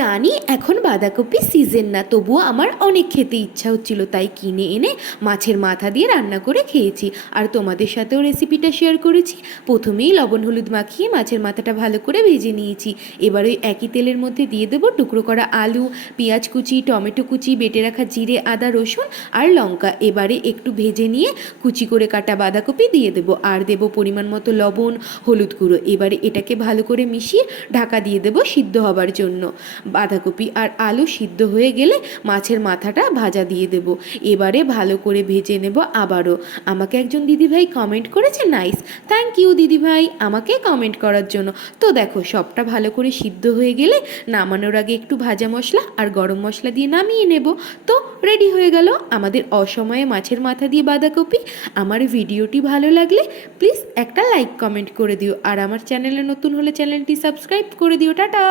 জানি এখন বাঁধাকপির সিজন না, তবুও আমার অনেক খেতে ইচ্ছা হচ্ছিল, তাই কিনে এনে মাছের মাথা দিয়ে রান্না করে খেয়েছি। আর তোমাদের সাথেও রেসিপিটা শেয়ার করেছি। প্রথমেই লবণ হলুদ মাখিয়ে মাছের মাথাটা ভালো করে ভেজে নিয়েছি। এবার ওই একই তেলের মধ্যে দিয়ে দেবো টুকরো করা আলু, পেঁয়াজ কুচি, টমেটো কুচি, বেটে রাখা জিরে আদা রসুন আর লঙ্কা। এবারে একটু ভেজে নিয়ে কুচি করে কাটা বাঁধাকপি দিয়ে দেবো, আর দেবো পরিমাণ মতো লবণ, হলুদ গুঁড়ো। এবারে এটাকে ভালো করে মিশিয়ে ঢাকা দিয়ে দেবো সিদ্ধ হবার জন্য। বাঁধাকপি আর আলু সিদ্ধ হয়ে গেলে মাছের মাথাটা ভাজা দিয়ে দেব। এবারে ভালো করে ভেজে নেব আবারও। আমাকে একজন দিদিভাই কমেন্ট করেছে, নাইস, থ্যাংক ইউ দিদিভাই আমাকে কমেন্ট করার জন্য। তো দেখো সবটা ভালো করে সিদ্ধ হয়ে গেলে নামানোর আগে একটু ভাজা মশলা আর গরম মশলা দিয়ে নামিয়ে নেব। তো রেডি হয়ে গেল আমাদের অসময়ে মাছের মাথা দিয়ে বাঁধাকপি। আমার ভিডিওটি ভালো লাগলে প্লিজ একটা লাইক কমেন্ট করে দিও, আর আমার চ্যানেলে নতুন হলে চ্যানেলটি সাবস্ক্রাইব করে দিও। টাটা।